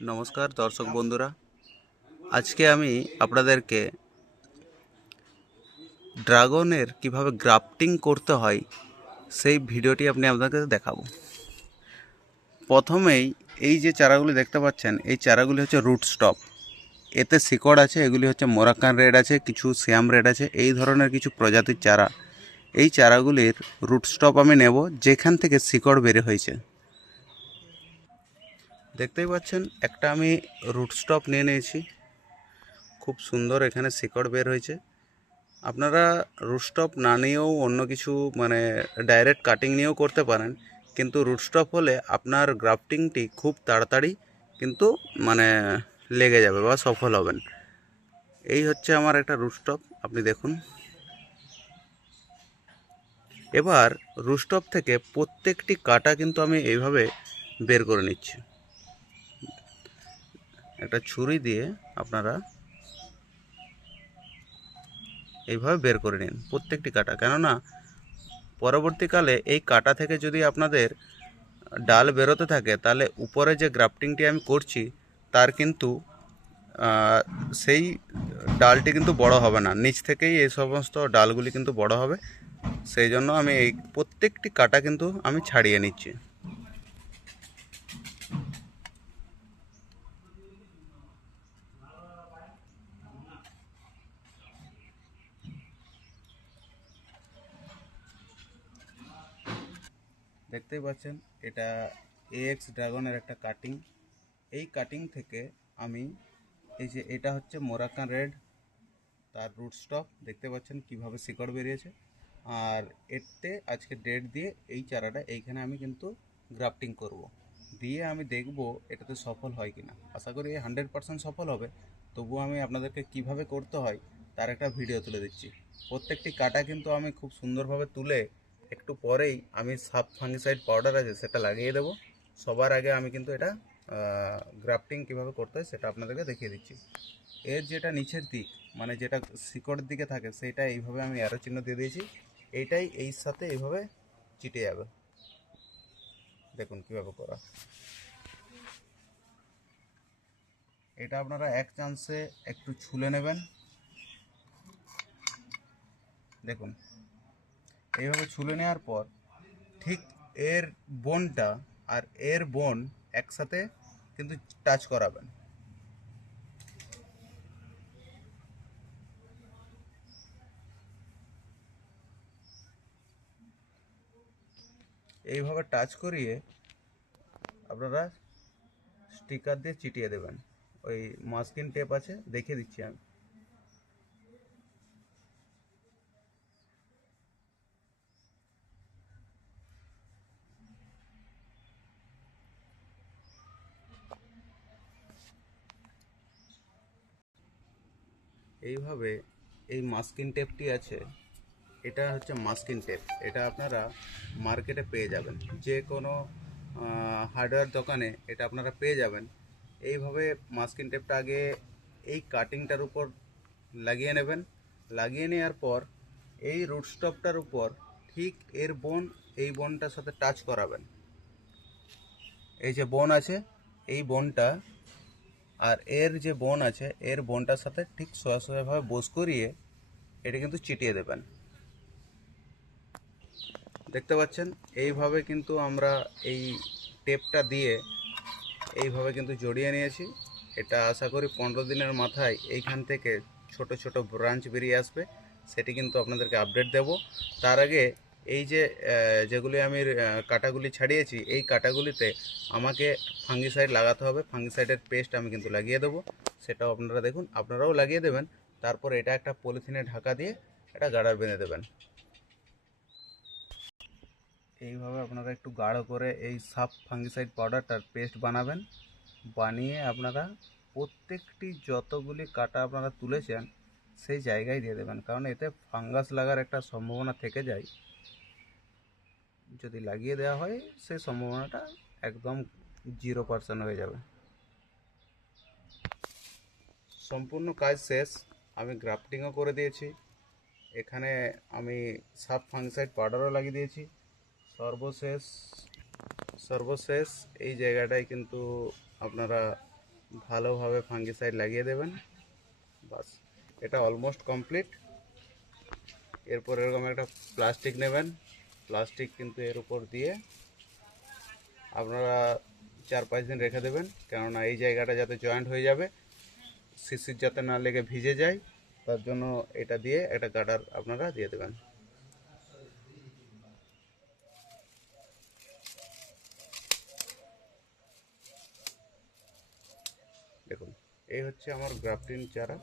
নমস্কার দর্শক বন্ধুরা, আজকে আমি আপনাদেরকে ড্রাগনের কিভাবে গ্রাফটিং করতে হয় সেই ভিডিওটি আপনাদেরকে দেখাবো। প্রথমেই এই যে চারাগুলি দেখতে পাচ্ছেন, এই চারাগুলি হচ্ছে রুট স্টক। এতে শিকড় আছে, এগুলি হচ্ছে মোরাক্কান রেড আছে, কিছু শ্যাম রেড আছে, এই ধরনের কিছু প্রজাতির চারা। এই চারাগুলির রুট স্টক আমি নেব যেখান থেকে শিকড় বের হয়েছে। দেখতেই পাচ্ছেন একটা আমি রুট স্টক নিয়ে নিয়েছি, খুব সুন্দর এখানে শিকড় বের হয়েছে। আপনারা রুটস্টপ না নিয়েও অন্য কিছু ডাইরেক্ট কাটিং নিয়েও করতে পারেন, কিন্তু রুটস্টপ হলে আপনার গ্রাফটিংটি খুব তাড়াতাড়ি কিন্তু মানে লেগে যাবে বা সফল হবেন। এই হচ্ছে আমার একটা রুটস্টপ, আপনি দেখুন। এবার রুটস্টপ থেকে প্রত্যেকটি কাটা কিন্তু আমি এইভাবে বের করে নিচ্ছি। একটা ছুরি দিয়ে আপনারা এইভাবে বের করে নিন প্রত্যেকটি কাটা, কেননা পরবর্তীকালে এই কাটা থেকে যদি আপনাদের ডাল বেরোতে থাকে তাহলে উপরে যে গ্রাফটিংটি আমি করছি তার কিন্তু সেই ডালটি কিন্তু বড় হবে না, নিচ থেকেই এই সমস্ত ডালগুলি কিন্তু বড় হবে। সেই জন্য আমি এই প্রত্যেকটি কাটা কিন্তু আমি ছাড়িয়ে নিচ্ছি। দেখতেই পাচ্ছেন এটা এক্স ড্রাগনের একটা কাটিং। এই কাটিং থেকে আমি এই যে এটা হচ্ছে মোরাক্কান রেড, তার রুট স্টক দেখতে পাচ্ছেন কিভাবে শিকড় বেরিয়েছে। আর এতে আজকে ডেট দিয়ে এই চারাটা এইখানে আমি কিন্তু গ্রাফটিং করব, দিয়ে আমি দেখব এটাতে সফল হয় কিনা। আশা করি 100% সফল হবে। তবুও আমি আপনাদেরকে কিভাবে করতে হয় তার একটা ভিডিও তুলে দিচ্ছি। প্রত্যেকটি কাটা কিন্তু আমি খুব সুন্দরভাবে তুলে একটু পরেই আমি সাব ফাঙ্গিসাইড পাউডার আছে সেটা লাগিয়ে দেবো। সবার আগে আমি কিন্তু এটা গ্রাফটিং কিভাবে করতে হয় সেটা আপনাদেরকে দেখিয়ে দিচ্ছি। এর যেটা নিচের দিক যেটা শিকড়ের দিকে থাকে সেইটা এইভাবে আমি অ্যারো চিহ্ন দিয়ে দিয়েছি, এইটাই এই সাথে এইভাবে চিটে যাবে। দেখুন কিভাবে করা। এটা আপনারা এক চান্সে একটু ছুলে নেবেন। দেখুন এইভাবে ছুলে নেওয়ার পর ঠিক এর বোনটা আর এর বোন একসাথে কিন্তু টাচ করাবেন। এইভাবে টাচ করিয়ে আপনারা স্টিকার দিয়ে চিটিয়ে দেবেন। ওই মাস্কিং টেপ আছে, দেখিয়ে দিচ্ছি আমি। এইভাবে এই মাস্কিং টেপটি আছে, এটা হচ্ছে মাস্কিং টেপ। এটা আপনারা মার্কেটে পেয়ে যাবেন, যে কোনো হার্ডওয়্যার দোকানে এটা আপনারা পেয়ে যাবেন। এইভাবে মাস্কিং টেপটা আগে এই কাটিংটার উপর লাগিয়ে নেবেন। লাগিয়ে নেওয়ার পর এই রুট স্টপটার উপর ঠিক এর বোন এই বোনটার সাথে টাচ করাবেন। এই যে বোন আছে এই বোনটা আর এর যে বোন আছে এর বোনটার সাথে ঠিক সোজাসুজিভাবে বোস করিয়ে এটা কিন্তু চিটিয়ে দেবেন। দেখতে পাচ্ছেন এইভাবে কিন্তু আমরা এই টেপটা দিয়ে এইভাবে কিন্তু জড়িয়ে নিয়েছি। এটা আশা করি 15 দিনের মাথায় এইখান থেকে ছোট ছোট ব্রাঞ্চ বেরিয়ে আসবে, সেটি কিন্তু আপনাদেরকে আপডেট দেব। তার আগে এই যে যেগুলি আমি কাটাগুলি ছাড়িয়েছি এই কাটাগুলিতে আমাকে ফাঙ্গিসাইড লাগাতে হবে। ফাঙ্গিসাইডের পেস্ট আমি কিন্তু লাগিয়ে দেবো, সেটাও আপনারা দেখুন, আপনারাও লাগিয়ে দেবেন। তারপর এটা একটা পলিথিনে ঢাকা দিয়ে এটা গার্ডার বেঁধে দেবেন। এইভাবে আপনারা একটু গাঢ় করে এই সাব ফাঙ্গিসাইড পাউডারটার পেস্ট বানাবেন। বানিয়ে আপনারা প্রত্যেকটি যতগুলি কাটা আপনারা তুলেছেন সেই জায়গায় দিয়ে দেবেন, কারণ এতে ফাঙ্গাস লাগার একটা সম্ভাবনা থেকে যায়। যদি লাগিয়ে দেওয়া হয় সেই সম্ভাবনাটা একদম 0% হয়ে যাবে। সম্পূর্ণ কাজ শেষ, আমি গ্রাফটিংও করে দিয়েছি, এখানে আমি সাব ফাঙ্গিসাইড পাউডারও লাগিয়ে দিয়েছি। সর্বশেষ সর্বশেষ এই জায়গাটায় কিন্তু আপনারা ভালোভাবে ফাঙ্গিসাইড লাগিয়ে দেবেন। বাস, এটা অলমোস্ট কমপ্লিট। এরপর এরকম একটা প্লাস্টিক নেবেন, প্লাস্টিক কিন্তু এর উপর দিয়ে আপনারা 4-5 দিন রেখে দেবেন, কেননা এই জায়গাটা যাতে জয়েন্ট হয়ে যাবে, শিশির যাতে না লেগে ভিজে যায়, তার জন্য এটা দিয়ে একটা গার্ডার আপনারা দিয়ে দেবেন। দেখুন, এই হচ্ছে আমার গ্রাফটিং চারা।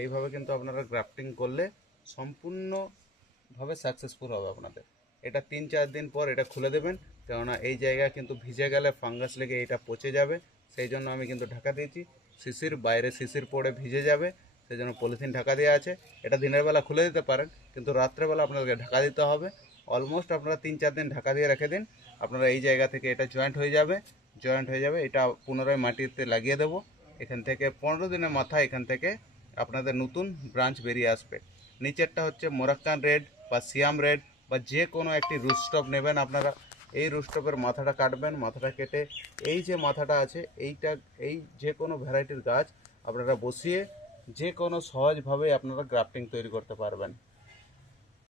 এইভাবে কিন্তু আপনারা গ্রাফটিং করলে সম্পূর্ণভাবে সাকসেসফুল হবে আপনাদের। এটা 3-4 দিন পর এটা খুলে দেবেন, কেননা এই জায়গা কিন্তু ভিজে গেলে ফাঙ্গাস লেগে এটা পচে যাবে। সেই জন্য আমি কিন্তু ঢাকা দিয়েছি, শিশির বাইরে শিশির পড়ে ভিজে যাবে, সেই জন্য পলিথিন ঢাকা দেওয়া আছে। এটা দিনের বেলা খুলে দিতে পারেন, কিন্তু রাত্রেবেলা আপনাদেরকে ঢাকা দিতে হবে। অলমোস্ট আপনারা 3-4 দিন ঢাকা দিয়ে রেখে দিন, আপনারা এই জায়গা থেকে এটা জয়েন্ট হয়ে যাবে। এটা পুনরায় মাটিতে লাগিয়ে দেবো। এখান থেকে 15 দিনের মাথায় এখান থেকে আপনাদের নতুন ব্রাঞ্চ বেরিয়ে আসবে। নিচেরটা হচ্ছে মোরাক্কান রেড বা সিয়াম রেড বা যে কোনো একটি রুটস্টপ নেবেন আপনারা। এই রুটস্টপের মাথাটা কাটবেন, মাথাটা কেটে এই যে মাথাটা আছে এই যে কোনো ভ্যারাইটির গাছ আপনারা বসিয়ে যে কোনো সহজভাবে আপনারা গ্রাফটিং তৈরি করতে পারবেন।